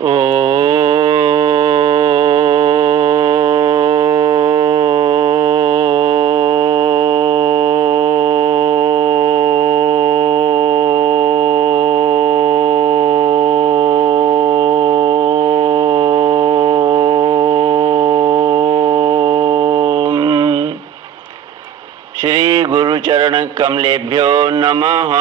श्री गुरुचरण कमलेभ्यो नमः।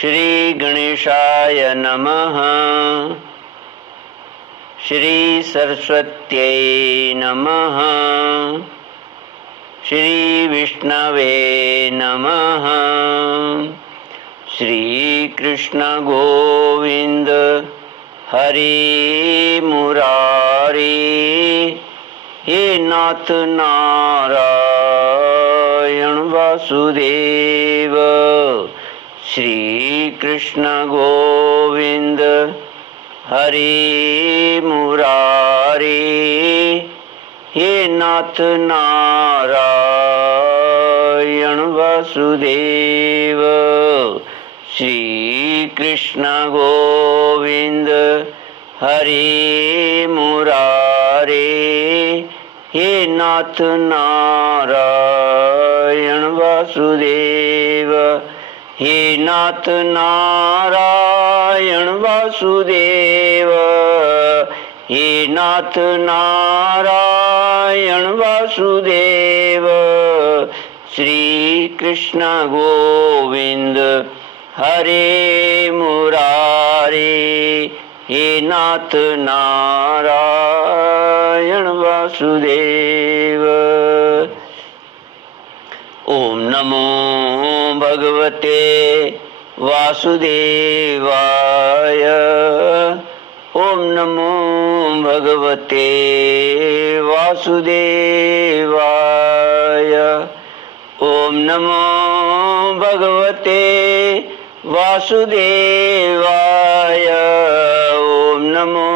श्री गणेशाय नमः। श्री सरस्वत्यै नमः। श्री विष्णवे नमः। श्री कृष्ण गोविंद हरि मुरारी, हे नाथ नारायण वासुदेव। श्री कृष्ण गोविंद हरि मुरारी, हे नाथ नारायण वासुदेव। श्री कृष्ण गोविंद हरि मुरारी, हे नाथ नारायण वासुदेव। हे नाथ नारायण वासुदेव। हे नाथ नारायण वासुदेव। श्री कृष्ण गोविंद हरे मुरारी, हे नाथ नारायण वासुदेव। ओम नमो भगवते वासुदेवाय। ओम नमो भगवते वासुदेवाय। ओम नमो भगवते वासुदेवाय। ओम नमो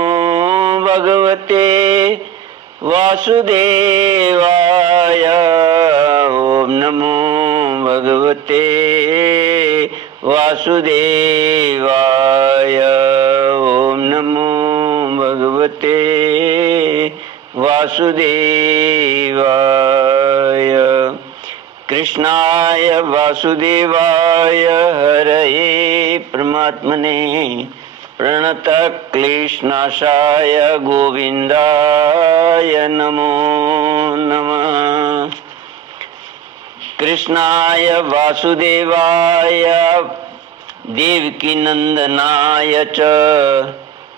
भगवते वासुदेवाय। ओम नमो भगवते वासुदेवाय। ओम नमो भगवते वासुदेवाय। कृष्णाय वासुदेवाय हरये परमात्मने प्रणतक्लेशनाशाय गोविन्दाय नमो नमः। कृष्णाय वासुदेवाय देवकीनन्दनाय च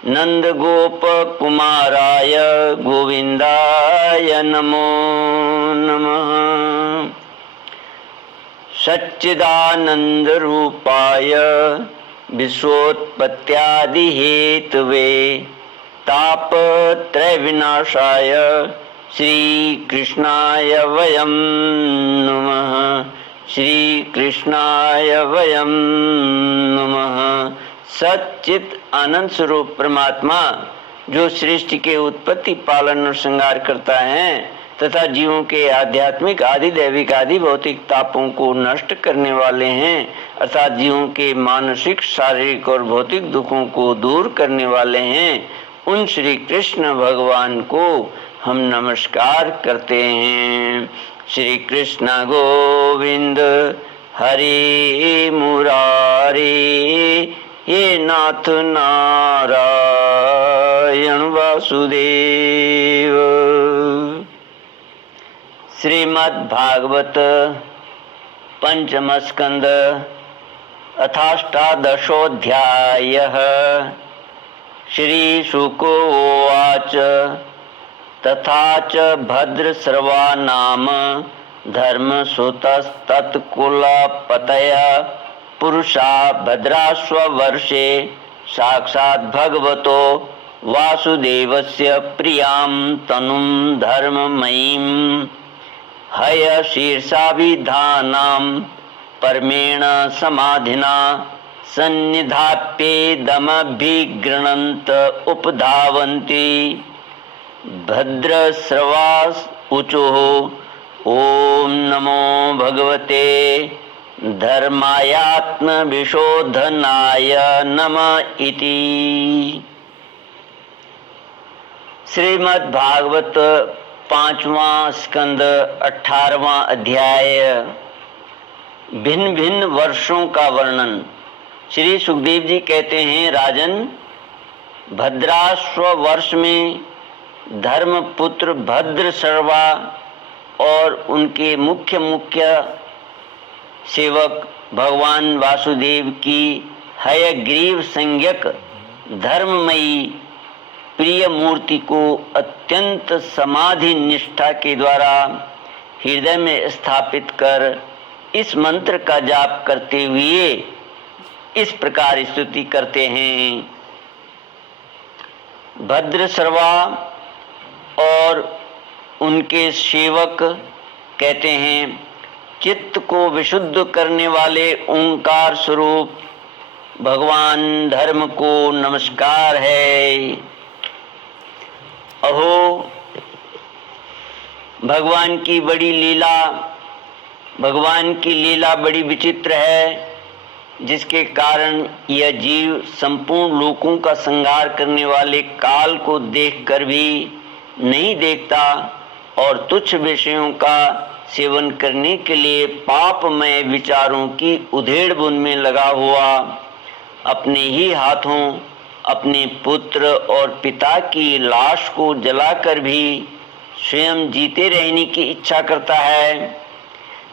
नन्दगोपकुमाराय गोविन्दाय नमो नमः। सच्चिदानन्दरूपाय विश्वोत्पत्त्यादिहेतवे तापत्रयविनाशाय श्रीकृष्णाय वयं नमः। श्रीकृष्णाय वयं नमः। सच्चित आनंद स्वरूप परमात्मा जो सृष्टि के उत्पत्ति पालन और श्रृंगार करता है तथा जीवों के आध्यात्मिक आदि दैविक आदि भौतिक तापों को नष्ट करने वाले हैं, अर्थात जीवों के मानसिक शारीरिक और भौतिक दुखों को दूर करने वाले हैं, उन श्री कृष्ण भगवान को हम नमस्कार करते हैं। श्री कृष्ण गोविंद हरि मुरारी, हे नाथ नारायण वासुदेव। श्रीमद् भागवत पंचम स्कंद अथाष्टादशोऽध्यायः। श्री शुको उवाच तथा च भद्रश्रवा नाम धर्मसुतस्तत्कुलपतयः पुरुषा भद्राश्ववर्षे साक्षात् भगवतो वासुदेवस्य प्रियां तनुं धर्ममयीं हयशीर्षाभिधानां परमेण समाधिना सन्निधाप्येदमभिगृह्णन्त उपधावन्ति। भद्रश्रवास ऊचुः ओम नमो भगवते धर्मायात्मविशोधनाय नमः इति। श्रीमद् भागवत 5वां स्कंद 18वां अध्याय। भिन्न भिन्न वर्षों का वर्णन। श्री सुखदेव जी कहते हैं, राजन, भद्राश्व वर्ष में धर्मपुत्र भद्र सर्वा और उनके मुख्य सेवक भगवान वासुदेव की हयग्रीव संज्ञक धर्ममयी प्रिय मूर्ति को अत्यंत समाधि निष्ठा के द्वारा हृदय में स्थापित कर इस मंत्र का जाप करते हुए इस प्रकार स्तुति करते हैं। भद्र सर्वा और उनके सेवक कहते हैं, चित्त को विशुद्ध करने वाले ओंकार स्वरूप भगवान धर्म को नमस्कार है। अहो, भगवान की लीला बड़ी विचित्र है, जिसके कारण यह जीव संपूर्ण लोकों का संहार करने वाले काल को देखकर भी नहीं देखता और तुच्छ विषयों का सेवन करने के लिए पापमय विचारों की उधेड़-बुन में लगा हुआ अपने ही हाथों अपने पुत्र और पिता की लाश को जलाकर भी स्वयं जीते रहने की इच्छा करता है।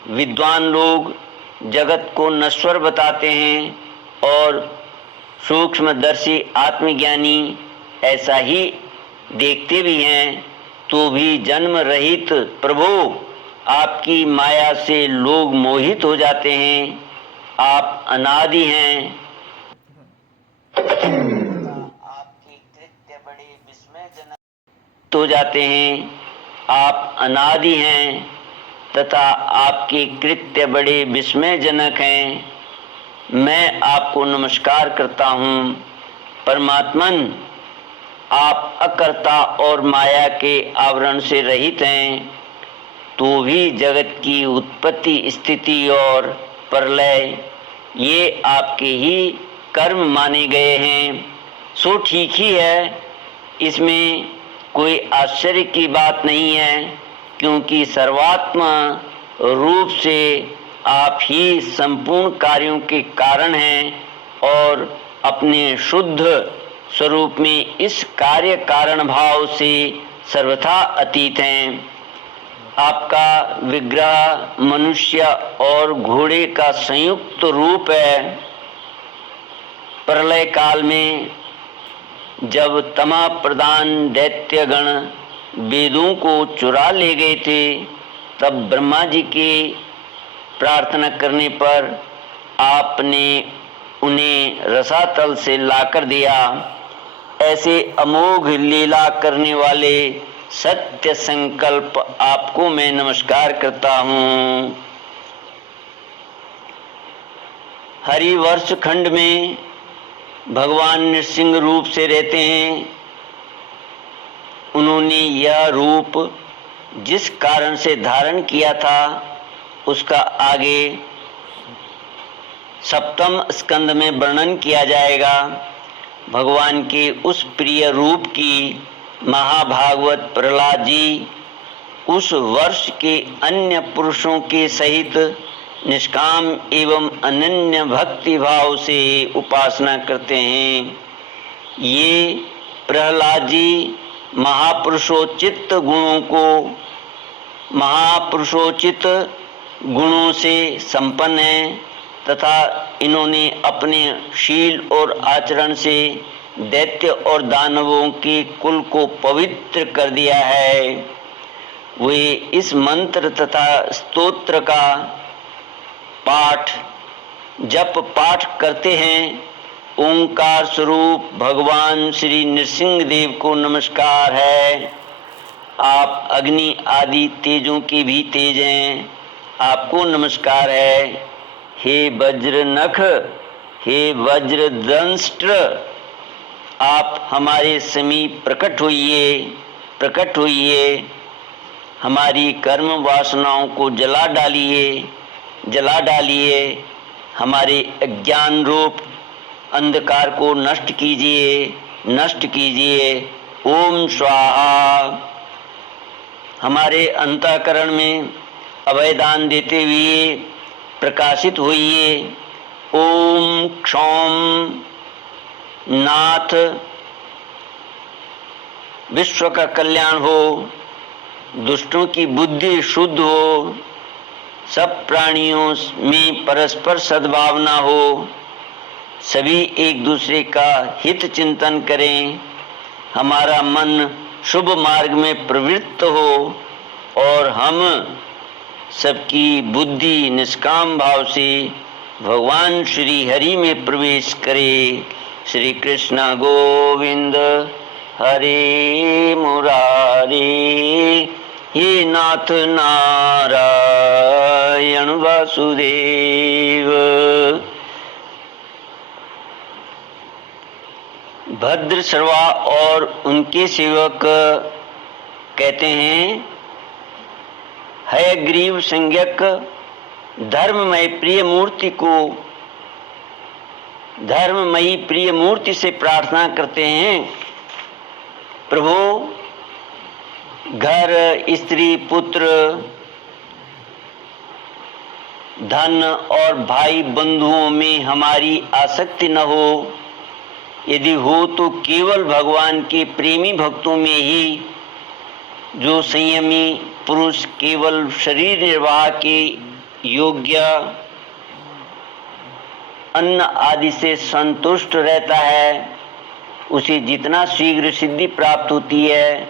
विद्वान लोग जगत को नश्वर बताते हैं और सूक्ष्मदर्शी आत्मज्ञानी ऐसा ही देखते भी हैं, तो भी जन्म रहित प्रभु आपकी माया से लोग मोहित हो जाते हैं। आप अनादि हैं। आपके कृत्य बड़े विस्मयजनक हो जाते हैं। आप अनादि हैं तथा आपके कृत्य बड़े विस्मयजनक हैं। मैं आपको नमस्कार करता हूँ। परमात्मन, आप अकर्ता और माया के आवरण से रहित हैं, तो भी जगत की उत्पत्ति, स्थिति और प्रलय ये आपके ही कर्म माने गए हैं। सो ठीक ही है, इसमें कोई आश्चर्य की बात नहीं है, क्योंकि सर्वात्मा रूप से आप ही संपूर्ण कार्यों के कारण हैं और अपने शुद्ध स्वरूप में इस कार्य कारण भाव से सर्वथा अतीत हैं। आपका विग्रह मनुष्य और घोड़े का संयुक्त रूप है। प्रलय काल में जब तमा प्रधान दैत्यगण वेदों को चुरा ले गए थे, तब ब्रह्मा जी के प्रार्थना करने पर आपने उन्हें रसातल से लाकर दिया। ऐसे अमोघ लीला करने वाले सत्य संकल्प आपको मैं नमस्कार करता हूँ। हरिवर्ष खंड में भगवान नृसिंह रूप से रहते हैं। उन्होंने यह रूप जिस कारण से धारण किया था, उसका आगे सप्तम स्कंद में वर्णन किया जाएगा। भगवान के उस प्रिय रूप की महाभागवत प्रहलाद जी उस वर्ष के अन्य पुरुषों के सहित निष्काम एवं अनन्य भक्ति भाव से उपासना करते हैं। ये प्रहलाद जी महापुरुषोचित गुणों से संपन्न हैं तथा इन्होंने अपने शील और आचरण से दैत्य और दानवों के कुल को पवित्र कर दिया है। वे इस मंत्र तथा स्तोत्र का जप पाठ करते हैं। ओंकार स्वरूप भगवान श्री नृसिंह देव को नमस्कार है। आप अग्नि आदि तेजों के भी तेज हैं, आपको नमस्कार है। हे वज्र नख, हे वज्र दंष्ट्र, आप हमारे समीप प्रकट होइए, हमारी कर्म वासनाओं को जला डालिए, हमारे अज्ञान रूप अंधकार को नष्ट कीजिए। ओम स्वाहा। हमारे अंतःकरण में अभयदान देते हुए प्रकाशित होइए। ओम क्षौम नाथ, विश्व का कल्याण हो, दुष्टों की बुद्धि शुद्ध हो, सब प्राणियों में परस्पर सद्भावना हो, सभी एक दूसरे का हित चिंतन करें, हमारा मन शुभ मार्ग में प्रवृत्त हो और हम सबकी बुद्धि निष्काम भाव से भगवान श्री हरि में प्रवेश करे। श्री कृष्ण गोविंद हरे मुरारी, हे नाथ नारायण वासुदेव। भद्र सर्वा और उनके सेवक कहते हैं, हयग्रीव संज्ञक धर्ममय प्रिय मूर्ति को धर्ममयी प्रिय मूर्ति से प्रार्थना करते हैं, प्रभु घर, स्त्री, पुत्र, धन और भाई बंधुओं में हमारी आसक्ति न हो, यदि हो तो केवल भगवान के प्रेमी भक्तों में ही, जो संयमी पुरुष केवल शरीर निर्वाह के योग्य अन्न आदि से संतुष्ट रहता है, उसे जितना शीघ्र सिद्धि प्राप्त होती है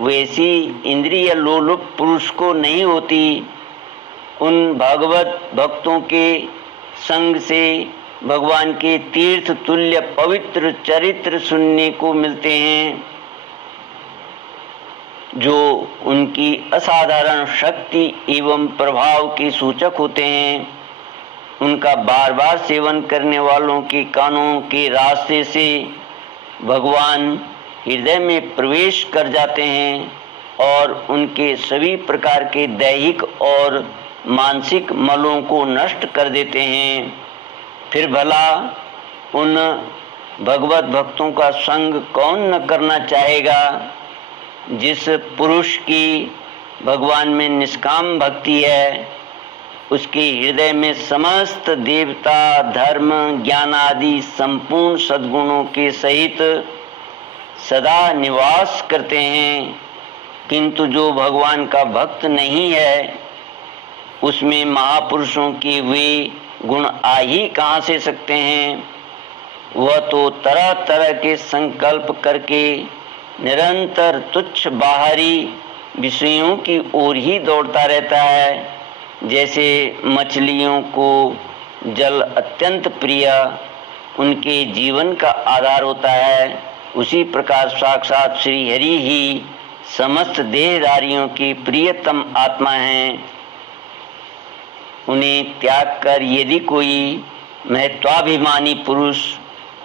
वैसी इंद्रिय लोलुप पुरुष को नहीं होती। उन भगवत भक्तों के संग से भगवान के तीर्थ तुल्य पवित्र चरित्र सुनने को मिलते हैं, जो उनकी असाधारण शक्ति एवं प्रभाव के सूचक होते हैं। उनका बार बार सेवन करने वालों के कानों के रास्ते से भगवान हृदय में प्रवेश कर जाते हैं और उनके सभी प्रकार के दैहिक और मानसिक मलों को नष्ट कर देते हैं। फिर भला उन भगवत भक्तों का संग कौन न करना चाहेगा, जिस पुरुष की भगवान में निष्काम भक्ति है, उसके हृदय में समस्त देवता, धर्म, ज्ञान आदि संपूर्ण सद्गुणों के सहित सदा निवास करते हैं। किंतु जो भगवान का भक्त नहीं है, उसमें महापुरुषों के वे गुण आ ही कहाँ से सकते हैं। वह तो तरह तरह के संकल्प करके निरंतर तुच्छ बाहरी विषयों की ओर ही दौड़ता रहता है। जैसे मछलियों को जल अत्यंत प्रिय उनके जीवन का आधार होता है, उसी प्रकार साक्षात श्री हरि ही समस्त देहधारियों की प्रियतम आत्मा हैं। उन्हें त्याग कर यदि कोई महत्वाभिमानी पुरुष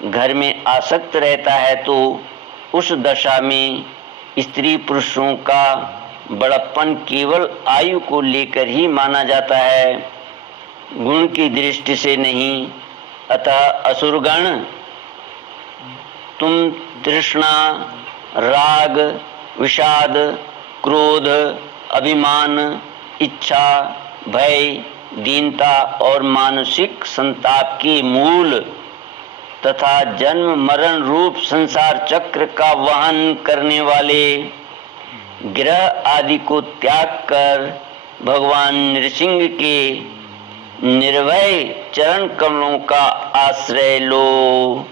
घर में आसक्त रहता है, तो उस दशा में स्त्री पुरुषों का बड़प्पन केवल आयु को लेकर ही माना जाता है, गुण की दृष्टि से नहीं। अतः असुरगण, तुम तृष्णा, राग, विषाद, क्रोध, अभिमान, इच्छा, भय, दीनता और मानसिक संताप के मूल तथा जन्म मरण रूप संसार चक्र का वहन करने वाले ग्रह आदि को त्याग कर भगवान नृसिंह के निर्भय चरण कमलों का आश्रय लो।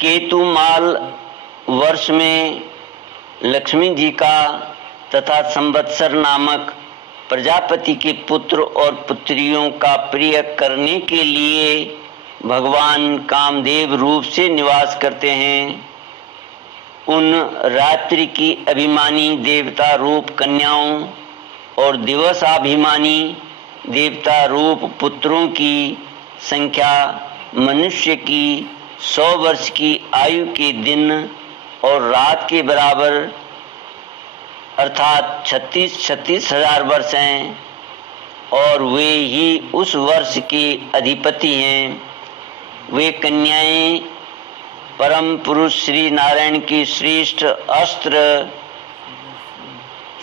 केतुमाल वर्ष में लक्ष्मी जी का तथा संवत्सर नामक प्रजापति के पुत्र और पुत्रियों का प्रिय करने के लिए भगवान कामदेव रूप से निवास करते हैं। उन रात्रि की अभिमानी देवता रूप कन्याओं और दिवसाभिमानी देवता रूप पुत्रों की संख्या मनुष्य की 100 वर्ष की आयु के दिन और रात के बराबर अर्थात 36 हजार वर्ष हैं, और वे ही उस वर्ष के अधिपति हैं। वे कन्याएं परम पुरुष श्री नारायण की श्रेष्ठ अस्त्र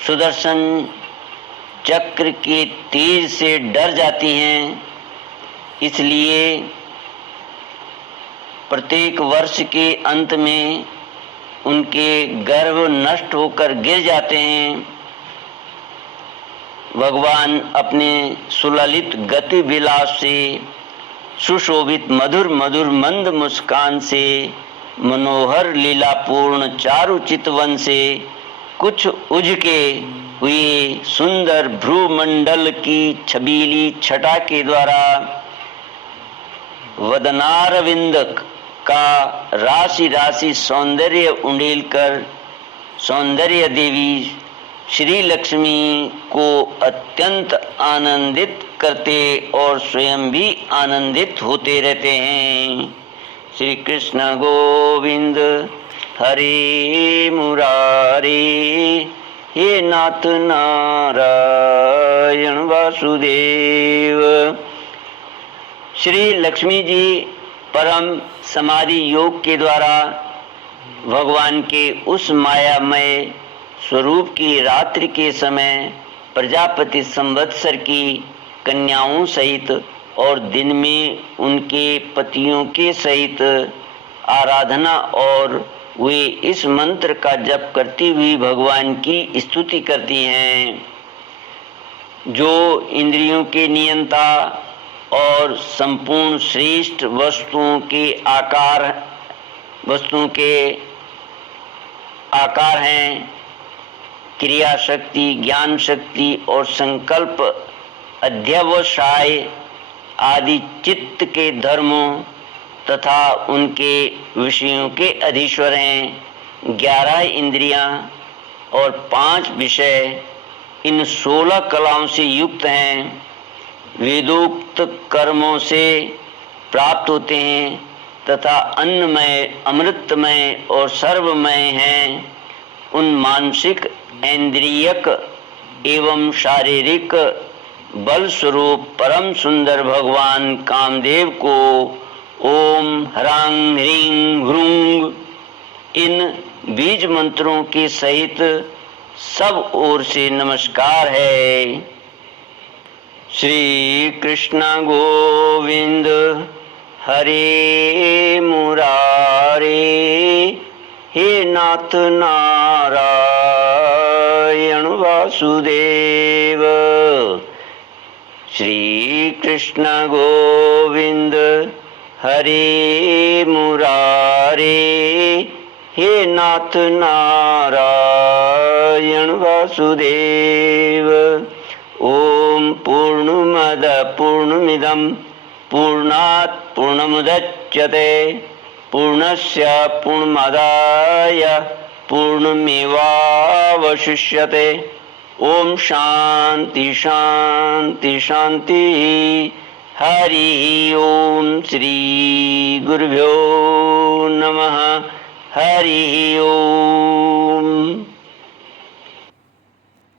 सुदर्शन चक्र के तेज से डर जाती हैं, इसलिए प्रत्येक वर्ष के अंत में उनके गर्भ नष्ट होकर गिर जाते हैं। भगवान अपने सुललित गति विलास से, सुशोभित मधुर मधुर मंद मुस्कान से, मनोहर लीलापूर्ण चारु चितवन से, कुछ उजके हुए सुंदर भ्रूमंडल की छबीली छटा के द्वारा वदनारविंद का राशि राशि सौंदर्य उंडेल कर सौंदर्य देवी श्री लक्ष्मी को अत्यंत आनंदित करते और स्वयं भी आनंदित होते रहते हैं। श्री कृष्ण गोविंद हरे मुरारे, हे नाथ नारायण वासुदेव। श्री लक्ष्मी जी परम समाधि योग के द्वारा भगवान के उस मायामय स्वरूप की रात्रि के समय प्रजापति संवत्सर की कन्याओं सहित और दिन में उनके पतियों के सहित आराधना और वे इस मंत्र का जप करती हुई भगवान की स्तुति करती हैं। जो इंद्रियों के नियंता और संपूर्ण श्रेष्ठ वस्तुओं के आकार हैं, क्रिया शक्ति, ज्ञान शक्ति और संकल्प अध्यवसाय आदि चित्त के धर्मों तथा उनके विषयों के अधीश्वर हैं। 11 इंद्रियां और 5 विषय इन 16 कलाओं से युक्त हैं। वेदोक्त कर्मों से प्राप्त होते हैं तथा अन्नमय, अमृतमय और सर्वमय हैं। उन मानसिक, इंद्रियक एवं शारीरिक बल स्वरूप परम सुंदर भगवान कामदेव को ओम ह्रांग ह्रीं ह्रूंग इन बीज मंत्रों के सहित सब ओर से नमस्कार है। श्री कृष्ण गोविंद हरे मुरारे, हे नाथ नारायण वासुदेव। श्री कृष्ण गोविंद हरे मुरारे, हे नाथ नारायण वासुदेव। ओम पूर्णमद पूर्णमिदं पूर्णात् पूर्णमुदच्यते पूर्णस्य पूर्णमादाय पूर्णमेवावशिष्यते। ओम शांति शांति शांति। हरि ओम। श्री गुरुभ्यो नमः। हरि ओम।